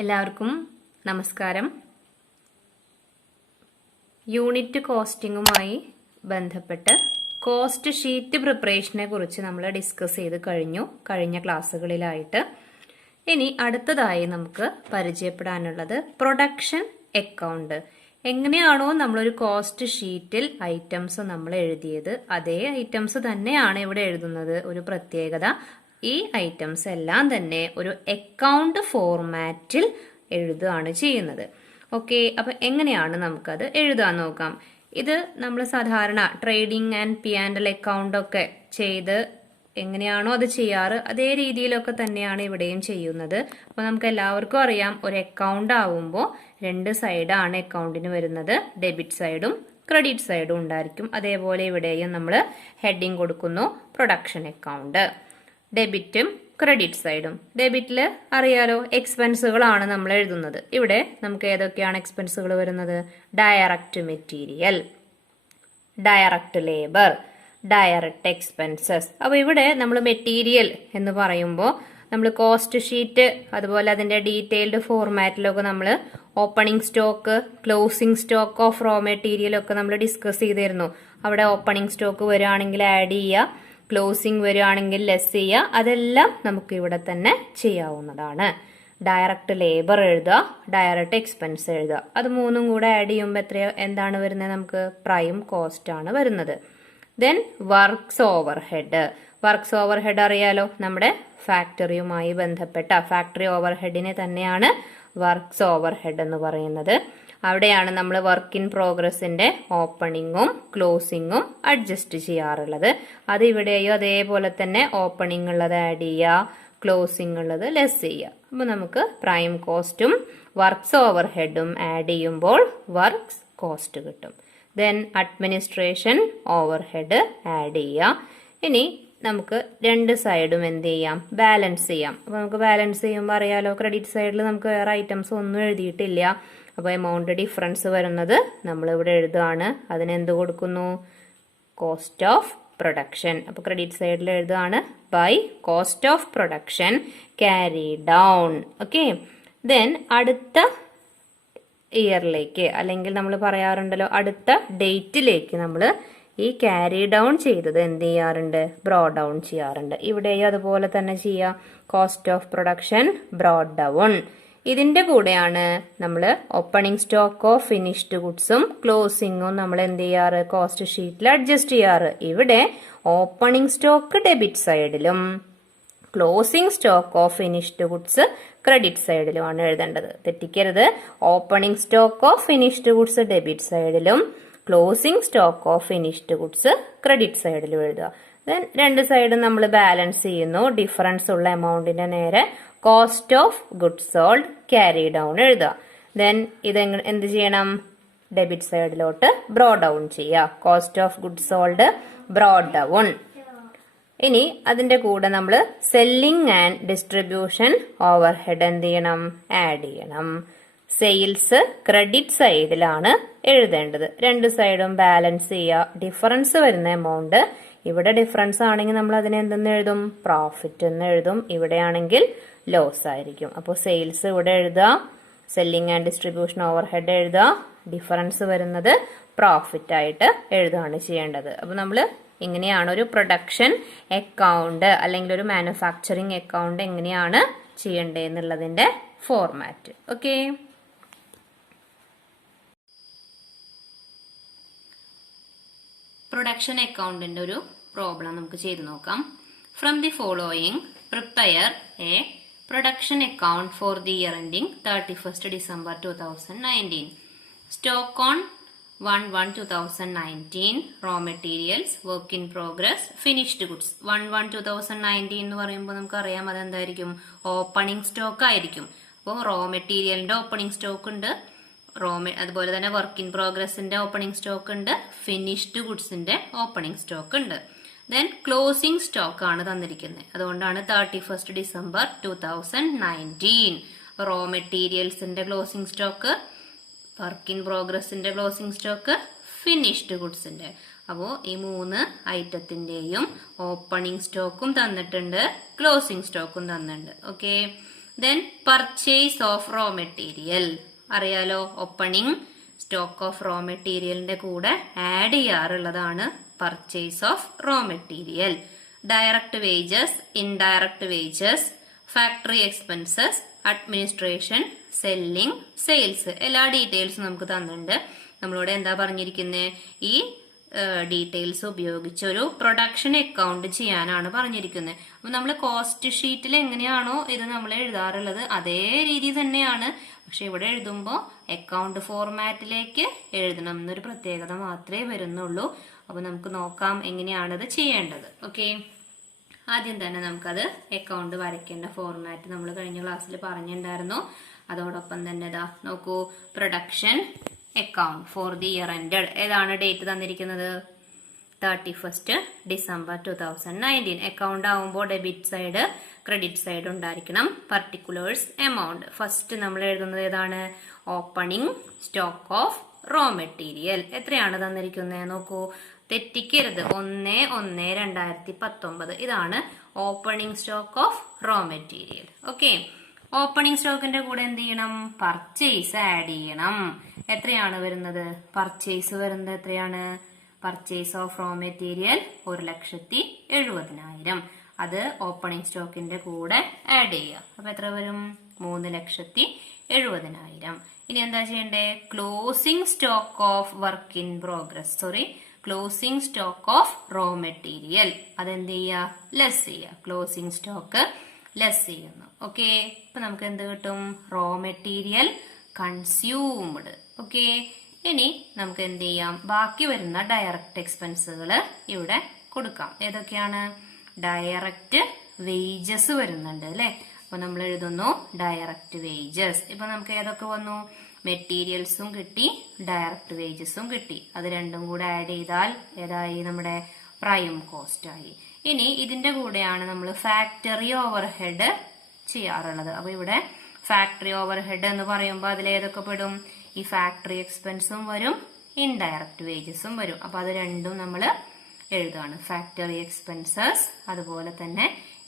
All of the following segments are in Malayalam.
എല്ലാവർക്കും നമസ്കാരം. യൂണിറ്റ് കോസ്റ്റിംഗുമായി ബന്ധപ്പെട്ട് കോസ്റ്റ് ഷീറ്റ് പ്രിപ്പറേഷനെ കുറിച്ച് നമ്മൾ ഡിസ്കസ് ചെയ്ത് കഴിഞ്ഞ ക്ലാസ്സുകളിലായിട്ട്. ഇനി അടുത്തതായി നമുക്ക് പരിചയപ്പെടാനുള്ളത് പ്രൊഡക്ഷൻ അക്കൗണ്ട്. എങ്ങനെയാണോ നമ്മളൊരു കോസ്റ്റ് ഷീറ്റിൽ ഐറ്റംസ് നമ്മൾ എഴുതിയത് അതേ ഐറ്റംസ് തന്നെയാണ് ഇവിടെ എഴുതുന്നത്. ഒരു പ്രത്യേകത, ഈ ഐറ്റംസ് എല്ലാം തന്നെ ഒരു അക്കൗണ്ട് ഫോർമാറ്റിൽ എഴുതുകയാണ് ചെയ്യുന്നത്. ഓക്കെ, അപ്പൊ എങ്ങനെയാണ് നമുക്കത് എഴുതാൻ നോക്കാം. ഇത് നമ്മൾ സാധാരണ ട്രേഡിംഗ് ആൻഡ് P&L അക്കൗണ്ട് ഒക്കെ ചെയ്ത് എങ്ങനെയാണോ അത് ചെയ്യാറ് അതേ രീതിയിലൊക്കെ തന്നെയാണ് ഇവിടെയും ചെയ്യുന്നത്. അപ്പൊ നമുക്ക് എല്ലാവർക്കും അറിയാം, ഒരു അക്കൗണ്ട് ആവുമ്പോൾ രണ്ട് സൈഡാണ് അക്കൗണ്ടിന് വരുന്നത്. ഡെബിറ്റ് സൈഡും ക്രെഡിറ്റ് സൈഡും ഉണ്ടായിരിക്കും. അതേപോലെ ഇവിടെയും നമ്മൾ ഹെഡിങ് കൊടുക്കുന്നു പ്രൊഡക്ഷൻ അക്കൗണ്ട്. ഡെബിറ്റും ക്രെഡിറ്റ് സൈഡും. ഡെബിറ്റിൽ അറിയാലോ, എക്സ്പെൻസുകളാണ് നമ്മൾ എഴുതുന്നത്. ഇവിടെ നമുക്ക് ഏതൊക്കെയാണ് എക്സ്പെൻസുകൾ വരുന്നത്? Direct material, direct labour, direct expenses. അപ്പോൾ ഇവിടെ നമ്മൾ മെറ്റീരിയൽ എന്ന് പറയുമ്പോൾ നമ്മൾ കോസ്റ്റ് ഷീറ്റ് അതുപോലെ അതിന്റെ ഡീറ്റെയിൽഡ് ഫോർമാറ്റിലൊക്കെ നമ്മൾ opening stock, closing stock of raw material ഒക്കെ നമ്മൾ ഡിസ്കസ് ചെയ്തിരുന്നു. അവിടെ ഓപ്പണിംഗ് സ്റ്റോക്ക് വരികയാണെങ്കിൽ ആഡ് ചെയ്യുക, ക്ലോസിംഗ് വരികയാണെങ്കിൽ ലെസ് ചെയ്യുക. അതെല്ലാം നമുക്ക് ഇവിടെ തന്നെ ചെയ്യാവുന്നതാണ്. ഡയറക്റ്റ് ലേബർ എഴുതുക, ഡയറക്റ്റ് എക്സ്പെൻസ് എഴുതുക. അത് മൂന്നും കൂടെ ആഡ് ചെയ്യുമ്പോൾ എന്താണ് വരുന്നത്? നമുക്ക് പ്രൈം കോസ്റ്റ് ആണ് വരുന്നത്. Then works overhead. Works overhead അറിയാലോ, നമ്മുടെ ഫാക്ടറിയുമായി ബന്ധപ്പെട്ട ഫാക്ടറി ഓവർഹെഡിനെ തന്നെയാണ് വർക്ക്സ് ഓവർഹെഡ് എന്ന് പറയുന്നത്. അവിടെയാണ് നമ്മൾ വർക്ക് ഇൻ പ്രോഗ്രസിന്റെ ഓപ്പണിങ്ങും ക്ലോസിങ്ങും അഡ്ജസ്റ്റ് ചെയ്യാറുള്ളത്. അത് ഇവിടെയോ അതേപോലെ തന്നെ ഓപ്പണിംഗ് ഉള്ളത് ആഡ് ചെയ്യുക, ക്ലോസിംഗ് ഉള്ളത് ലെസ് ചെയ്യുക. അപ്പൊ നമുക്ക് പ്രൈം കോസ്റ്റും വർക്ക്സ് ഓവർഹെഡും ആഡ് ചെയ്യുമ്പോൾ വർക്ക്സ് കോസ്റ്റ് കിട്ടും. ദെൻ അഡ്മിനിസ്ട്രേഷൻ ഓവർഹെഡ് ആഡ് ചെയ്യുക. ഇനി നമുക്ക് രണ്ട് സൈഡും എന്ത് ചെയ്യാം? ബാലൻസ് ചെയ്യാം. അപ്പൊ നമുക്ക് ബാലൻസ് ചെയ്യുമ്പോൾ അറിയാലോ, ക്രെഡിറ്റ് സൈഡിൽ നമുക്ക് വേറെ ഐറ്റംസ് ഒന്നും എഴുതിയിട്ടില്ല. അപ്പോൾ എമൗണ്ട് ഡിഫറൻസ് വരുന്നത് നമ്മൾ ഇവിടെ എഴുതുകയാണ്. അതിന് എന്ത് കൊടുക്കുന്നു? Cost of production. അപ്പോൾ ക്രെഡിറ്റ് സൈഡിൽ എഴുതുകയാണ് by cost of production carry down. Okay, then അടുത്ത ഇയറിലേക്ക് അല്ലെങ്കിൽ നമ്മൾ പറയാറുണ്ടല്ലോ അടുത്ത ഡേറ്റിലേക്ക് നമ്മൾ ഈ ക്യാരി ഡൗൺ ചെയ്തത് എന്ത് ചെയ്യാറുണ്ട്? ബ്രോ ഡൗൺ ചെയ്യാറുണ്ട്. ഇവിടെയും അതുപോലെ തന്നെ ചെയ്യാം. Cost of production brought down. ഇതിന്റെ കൂടെയാണ് നമ്മൾ ഓപ്പണിംഗ് സ്റ്റോക്ക് ഓഫ് ഫിനിഷ്ഡ് ഗുഡ്സും ക്ലോസിംഗും നമ്മൾ എന്ത് ചെയ്യാറ്? കോസ്റ്റ് ഷീറ്റിൽ അഡ്ജസ്റ്റ് ചെയ്യാറ്. ഇവിടെ ഓപ്പണിംഗ് സ്റ്റോക്ക് ഡെബിറ്റ് സൈഡിലും closing stock of finished goods credit സൈഡിലുമാണ് എഴുതേണ്ടത്. തെറ്റിക്കരുത്. Opening stock of finished goods debit സൈഡിലും closing stock of finished goods credit സൈഡിലും എഴുതുക. ദെൻ രണ്ട് സൈഡും നമ്മൾ ബാലൻസ് ചെയ്യുന്നു. ഡിഫറൻസ് ഉള്ള എമൗണ്ടിന്റെ നേരെ cost of goods sold carry down എഴുതുക. ദെൻ ഇത് എന്ത് ചെയ്യണം? ഡെബിറ്റ് സൈഡിലോട്ട് ബ്രോ ഡൗൺ ചെയ്യുക. Cost of goods sold broad down. ഇനി അതിന്റെ കൂടെ നമ്മൾ സെല്ലിംഗ് ആൻഡ് ഡിസ്ട്രിബ്യൂഷൻ ഓവർഹെഡ് എന്ത് ചെയ്യണം? ആഡ് ചെയ്യണം. സെയിൽസ് ക്രെഡിറ്റ് സൈഡിലാണ് എഴുതേണ്ടത്. രണ്ട് സൈഡും ബാലൻസ് ചെയ്യുക. ഡിഫറൻസ് വരുന്ന എമൗണ്ട്, ഇവിടെ ഡിഫറൻസ് ആണെങ്കിൽ നമ്മൾ അതിനെ എന്തെന്ന് എഴുതും? പ്രോഫിറ്റ് എന്ന് എഴുതും. ഇവിടെയാണെങ്കിൽ ലോസ് ആയിരിക്കും. അപ്പോൾ സെയിൽസ് ഇവിടെ എഴുതുക, സെല്ലിംഗ് ആൻഡ് ഡിസ്ട്രിബ്യൂഷൻ ഓവർഹെഡ് എഴുതുക, ഡിഫറൻസ് വരുന്നത് പ്രോഫിറ്റ് ആയിട്ട് എഴുതുകയാണ് ചെയ്യേണ്ടത്. അപ്പോൾ നമ്മൾ ഇങ്ങനെയാണ് ഒരു പ്രൊഡക്ഷൻ അക്കൗണ്ട് അല്ലെങ്കിൽ ഒരു മാനുഫാക്ചറിങ് അക്കൗണ്ട് എങ്ങനെയാണ് ചെയ്യേണ്ടതെന്നുള്ളതിന്റെ ഫോർമാറ്റ്. ഓക്കെ, പ്രൊഡക്ഷൻ അക്കൗണ്ടിന്റെ ഒരു പ്രോബ്ലം നമുക്ക് ചെയ്തു നോക്കാം. From the following prepare a production account for the year ending 31st December 2019. Stock on 1/1/2019, raw materials, work in progress, finished goods. 1/1/2019 എന്ന് പറയുമ്പോൾ നമുക്കറിയാം അതെന്തായിരിക്കും? ഓപ്പണിംഗ് സ്റ്റോക്ക് ആയിരിക്കും. അപ്പോൾ റോ മെറ്റീരിയലിന്റെ ഓപ്പണിംഗ് സ്റ്റോക്ക് ഉണ്ട്, അതുപോലെ തന്നെ വർക്ക് ഇൻ പ്രോഗ്രസിന്റെ ഓപ്പണിംഗ് സ്റ്റോക്ക് ഉണ്ട്, ഫിനിഷ്ഡ് ഗുഡ്സിന്റെ ഓപ്പണിംഗ് സ്റ്റോക്ക് ഉണ്ട്. ദെൻ ക്ലോസിംഗ് സ്റ്റോക്ക് ആണ് തന്നിരിക്കുന്നത്. അതുകൊണ്ടാണ് 31st December 2019. റോ മെറ്റീരിയൽസിന്റെ ക്ലോസിംഗ് സ്റ്റോക്ക്, വർക്ക് ഇൻ പ്രോഗ്രസിന്റെ ക്ലോസിംഗ് സ്റ്റോക്ക്, ഫിനിഷ്ഡ് ഗുഡ്സിന്റെ. അപ്പോൾ ഈ മൂന്ന് ഐറ്റത്തിന്റെയും ഓപ്പണിംഗ് സ്റ്റോക്കും തന്നിട്ടുണ്ട്, ക്ലോസിംഗ് സ്റ്റോക്കും തന്നിട്ടുണ്ട്. Okay, then purchase of raw material, അറിയാലോ ഓപ്പണിംഗ് സ്റ്റോക്ക് ഓഫ് റോ മെറ്റീരിയലിന്റെ കൂടെ ആഡ് ചെയ്യാറുള്ളതാണ് purchase of raw material. Direct wages, indirect wages, factory expenses, administration, selling, sales, എല്ലാ ഡീറ്റെയിൽസും നമുക്ക് തന്നിട്ടുണ്ട്. നമ്മളോട് എന്താ പറഞ്ഞിരിക്കുന്നത്? ഈ ഡീറ്റെയിൽസ് ഉപയോഗിച്ച് ഒരു പ്രൊഡക്ഷൻ അക്കൗണ്ട് ചെയ്യാനാണ് പറഞ്ഞിരിക്കുന്നത്. അപ്പൊ നമ്മൾ കോസ്റ്റ് ഷീറ്റിൽ എങ്ങനെയാണോ ഇത് നമ്മൾ എഴുതാറുള്ളത് അതേ രീതി തന്നെയാണ്. പക്ഷെ ഇവിടെ എഴുതുമ്പോൾ അക്കൗണ്ട് ഫോർമാറ്റിലേക്ക് എഴുതണം എന്നൊരു പ്രത്യേകത മാത്രമേ വരുന്നുള്ളൂ. അപ്പൊ നമുക്ക് നോക്കാം എങ്ങനെയാണത് ചെയ്യേണ്ടത്. ഓക്കെ, ആദ്യം തന്നെ നമുക്കത് അക്കൗണ്ട് വരയ്ക്കേണ്ട ഫോർമാറ്റ് നമ്മൾ കഴിഞ്ഞ ക്ലാസ്സിൽ പറഞ്ഞിട്ടുണ്ടായിരുന്നു. അതോടൊപ്പം തന്നെ ഇതാ നോക്കൂ, production account for the year ended. ഏതാണ് ഡേറ്റ് തന്നിരിക്കുന്നത്? 31st December 2019. അക്കൗണ്ട് ആവുമ്പോൾ ഡെബിറ്റ് സൈഡ് ക്രെഡിറ്റ് സൈഡ് ഉണ്ടായിരിക്കണം. പർട്ടിക്കുലേഴ്സ് എമൗണ്ട് ഫസ്റ്റ് നമ്മൾ എഴുതുന്നത് ഏതാണ്? Opening stock of raw material. എത്രയാണ് തന്നിരിക്കുന്നത് നോക്കൂ, തെറ്റിക്കരുത്. 1/1/2019 ഇതാണ് opening stock of raw material. Okay, opening സ്റ്റോക്കിന്റെ കൂടെ എന്ത് ചെയ്യണം? പർച്ചേസ് ആഡ് ചെയ്യണം. എത്രയാണ് വരുന്നത്? പർച്ചേസ് വരുന്നത് എത്രയാണ്? Purchase of raw material 1,70,70,000. അത് ഓപ്പണിംഗ് സ്റ്റോക്കിന്റെ കൂടെ ആഡ് ചെയ്യുക. അപ്പൊ എത്ര വരും? 3,70,70,000. ഇനി എന്താ ചെയ്യണ്ടേ? Closing stock of work in progress, closing stock of raw material അതെന്ത് ചെയ്യുക? ലെസ് ചെയ്യുക. ക്ലോസിംഗ് സ്റ്റോക്ക് ലെസ് ചെയ്യുന്നു. ഓക്കെ, ഇപ്പൊ നമുക്ക് എന്ത് കിട്ടും? Raw material consumed. ഓക്കെ, ഇനി നമുക്ക് എന്ത് ചെയ്യാം? ബാക്കി വരുന്ന ഡയറക്റ്റ് എക്സ്പെൻസുകൾ ഇവിടെ കൊടുക്കാം. ഏതൊക്കെയാണ്? ഡയറക്റ്റ് വേജസ് വരുന്നുണ്ട് അല്ലെ. അപ്പൊ നമ്മൾ എഴുതുന്നു ഡയറക്റ്റ് വേജസ്. ഇപ്പൊ നമുക്ക് ഏതൊക്കെ വന്നു? മെറ്റീരിയൽസും കിട്ടി, ഡയറക്റ്റ് വേജസും കിട്ടി. അത് രണ്ടും കൂടെ ആഡ് ചെയ്താൽ ഏതായി? നമ്മുടെ പ്രൈം കോസ്റ്റ് ആയി. ഇനി ഇതിന്റെ കൂടെയാണ് നമ്മൾ ഫാക്ടറി ഓവർഹെഡ് ചെയ്യാറുള്ളത്. അപ്പൊ ഇവിടെ ഫാക്ടറി ഓവർഹെഡ് എന്ന് പറയുമ്പോൾ അതിലേതൊക്കെ പെടും? ഈ ഫാക്ടറി എക്സ്പെൻസും വരും, ഇൻഡയറക്റ്റ് വേജസും വരും. അപ്പൊ അത് രണ്ടും നമ്മൾ എഴുതാണ്. ഫാക്ടറി എക്സ്പെൻസസ് അതുപോലെ തന്നെ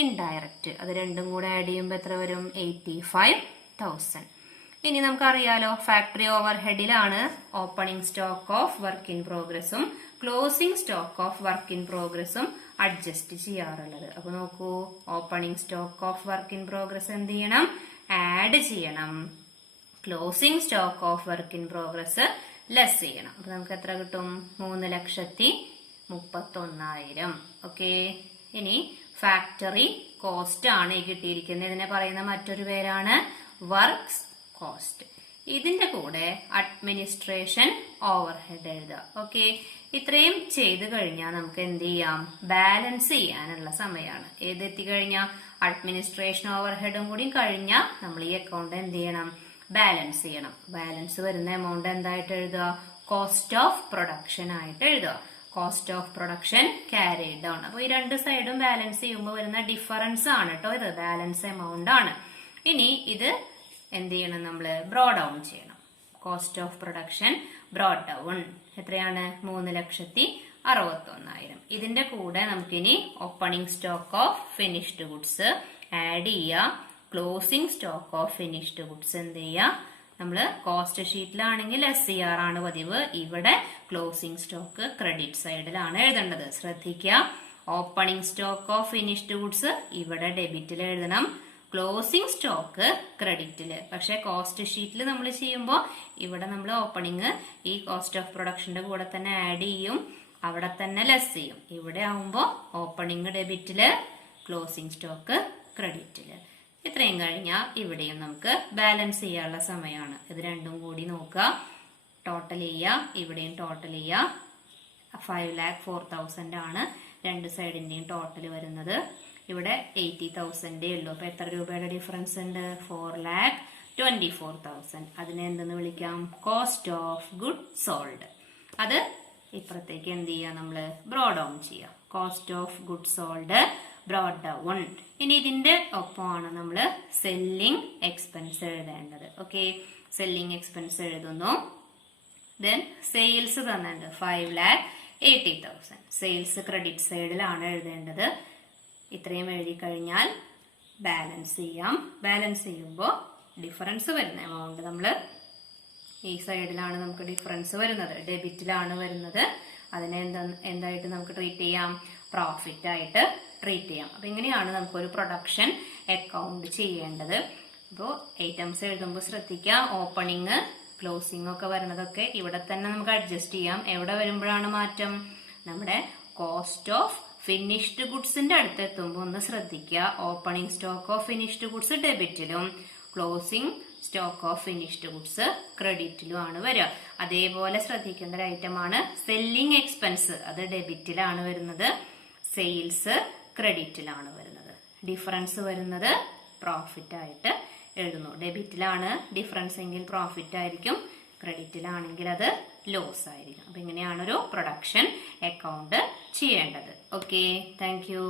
ഇൻഡയറക്റ്റ്, അത് രണ്ടും കൂടെ ആഡ് ചെയ്യുമ്പോൾ എത്ര വരും? 85,000. ഇനി നമുക്കറിയാലോ ഫാക്ടറി ഓവർഹെഡിലാണ് opening stock of work in പ്രോഗ്രസും closing stock of work in പ്രോഗ്രസും അഡ്ജസ്റ്റ് ചെയ്യാറുള്ളത്. അപ്പൊ നോക്കൂ, opening stock of work in progress എന്ത് ചെയ്യണം? ആഡ് ചെയ്യണം. Closing stock of work in progress less ചെയ്യണം. അപ്പൊ നമുക്ക് എത്ര കിട്ടും? 3,31,000. ഓക്കെ, ഇനി ഫാക്ടറി കോസ്റ്റ് ആണ് ഈ കിട്ടിയിരിക്കുന്നത്. ഇതിനെ പറയുന്ന മറ്റൊരു പേരാണ് വർക്ക്സ് കോസ്റ്റ്. ഇതിന്റെ കൂടെ അഡ്മിനിസ്ട്രേഷൻ ഓവർഹെഡ് എഴുതുക. ഓക്കെ, ഇത്രയും ചെയ്ത് കഴിഞ്ഞാൽ നമുക്ക് എന്ത് ചെയ്യാം? ബാലൻസ് ചെയ്യാനുള്ള സമയമാണ്. ഏതെത്തിക്കഴിഞ്ഞാൽ അഡ്മിനിസ്ട്രേഷൻ ഓവർഹെഡും കൂടി കഴിഞ്ഞാൽ നമ്മൾ ഈ അക്കൗണ്ട് എന്ത് ചെയ്യണം? ബാലൻസ് ചെയ്യണം. ബാലൻസ് വരുന്ന എമൗണ്ട് എന്തായിട്ട് എഴുതുക? കോസ്റ്റ് ഓഫ് പ്രൊഡക്ഷൻ ആയിട്ട് എഴുതുക. Cost of production carried down. അപ്പൊ ഈ രണ്ട് സൈഡും ബാലൻസ് ചെയ്യുമ്പോൾ വരുന്ന ഡിഫറൻസ് ആണ് കേട്ടോ ഇത്. ബാലൻസ് എമൗണ്ട് ആണ്. ഇനി ഇത് എന്ത് ചെയ്യണം? നമ്മൾ ബ്രോ ഡൗൺ ചെയ്യണം. Cost of production brought down എത്രയാണ്? 3,61,000. ഇതിന്റെ കൂടെ നമുക്കിനി opening stock of finished goods add ചെയ്യുക. Closing stock of finished goods എന്ത് ചെയ്യുക? നമ്മള് കോസ്റ്റ് ഷീറ്റിലാണെങ്കിൽ SCR ആണ് പതിവ്. ഇവിടെ ക്ലോസിംഗ് സ്റ്റോക്ക് ക്രെഡിറ്റ് സൈഡിലാണ് എഴുതേണ്ടത്. ശ്രദ്ധിക്കുക, opening stock of finished goods ഇവിടെ ഡെബിറ്റിൽ എഴുതണം, ക്ലോസിംഗ് സ്റ്റോക്ക് ക്രെഡിറ്റില്. പക്ഷെ കോസ്റ്റ് ഷീറ്റിൽ നമ്മൾ ചെയ്യുമ്പോൾ ഇവിടെ നമ്മൾ ഓപ്പണിംഗ് ഈ കോസ്റ്റ് ഓഫ് പ്രൊഡക്ഷന്റെ കൂടെ തന്നെ ആഡ് ചെയ്യും, അവിടെ തന്നെ ലെസ് ചെയ്യും. ഇവിടെ ആവുമ്പോൾ ഓപ്പണിംഗ് ഡെബിറ്റില്, ക്ലോസിംഗ് സ്റ്റോക്ക് ക്രെഡിറ്റില്. ഇത്രയും കഴിഞ്ഞാൽ ഇവിടെയും നമുക്ക് ബാലൻസ് ചെയ്യാനുള്ള സമയമാണ്. ഇത് രണ്ടും കൂടി നോക്കുക, ടോട്ടൽ ചെയ്യുക. ഇവിടെയും ടോട്ടൽ ചെയ്യുക. 5,04,000 ആണ് രണ്ട് സൈഡിന്റെയും ടോട്ടൽ വരുന്നത്. ഇവിടെ 80,000 ഉള്ളൂ. അപ്പൊ എത്ര രൂപയുടെ ഡിഫറൻസ് ഉണ്ട്? 4,24,000. അതിനെ എന്തെന്ന് വിളിക്കാം? Cost of good sold. അത് ഇപ്പുറത്തേക്ക് എന്ത് ചെയ്യുക? നമ്മള് ബ്രോ ഡൗൺ ചെയ്യുക. Cost of good sold broad down. ഇനി ഇതിന്റെ ഒപ്പമാണ് നമ്മള് സെല്ലിംഗ് എക്സ്പെൻസ് എഴുതേണ്ടത്. ഓക്കെ, സെല്ലിംഗ് എക്സ്പെൻസ് എഴുതുന്നു. ദെൻ സെയിൽസ് തന്നിട്ടുണ്ട് 5,80,000. സെയിൽസ് ക്രെഡിറ്റ് സൈഡിലാണ് എഴുതേണ്ടത്. ഇത്രയും എഴുതി കഴിഞ്ഞാൽ ബാലൻസ് ചെയ്യാം. ബാലൻസ് ചെയ്യുമ്പോൾ ഡിഫറൻസ് വരുന്ന എമൗണ്ട് നമ്മൾ ഈ സൈഡിലാണ് നമുക്ക് ഡിഫറൻസ് വരുന്നത്, ഡെബിറ്റിലാണ് വരുന്നത്. അതിനെ എന്തായിട്ട് നമുക്ക് ട്രീറ്റ് ചെയ്യാം? പ്രോഫിറ്റ് ആയിട്ട് ട്രീറ്റ് ചെയ്യാം. അപ്പൊ ഇങ്ങനെയാണ് നമുക്കൊരു പ്രൊഡക്ഷൻ അക്കൗണ്ട് ചെയ്യേണ്ടത്. അപ്പോൾ ഐറ്റംസ് എഴുതുമ്പോൾ ശ്രദ്ധിക്കുക, ഓപ്പണിങ് ക്ലോസിംഗ് ഒക്കെ വരുന്നതൊക്കെ ഇവിടെ തന്നെ നമുക്ക് അഡ്ജസ്റ്റ് ചെയ്യാം. എവിടെ വരുമ്പോഴാണ് മാറ്റം? നമ്മുടെ കോസ്റ്റ് ഓഫ് ഫിനിഷ്ഡ് ഗുഡ്സിന്റെ അടുത്ത് എത്തുമ്പോൾ ഒന്ന് ശ്രദ്ധിക്കുക, opening stock of finished goods ഡെബിറ്റിലും closing stock of finished goods ക്രെഡിറ്റിലും ആണ് വരിക. അതേപോലെ ശ്രദ്ധിക്കേണ്ട ഒരു ഐറ്റമാണ് സെല്ലിംഗ് എക്സ്പെൻസ്. അത് ഡെബിറ്റിലാണ് വരുന്നത്, സെയിൽസ് ക്രെഡിറ്റിലാണ് വരുന്നത്. ഡിഫറൻസ് വരുന്നത് പ്രോഫിറ്റ് ആയിട്ട് എഴുതുന്നു. ഡെബിറ്റിലാണ് ഡിഫറൻസ് എങ്കിൽ പ്രോഫിറ്റ് ആയിരിക്കും, ക്രെഡിറ്റിലാണെങ്കിൽ അത് ലോസ് ആയിരിക്കും. അപ്പൊ ഇങ്ങനെയാണ് ഒരു പ്രൊഡക്ഷൻ അക്കൗണ്ട് ചെയ്യേണ്ടത്. Okay, thank you.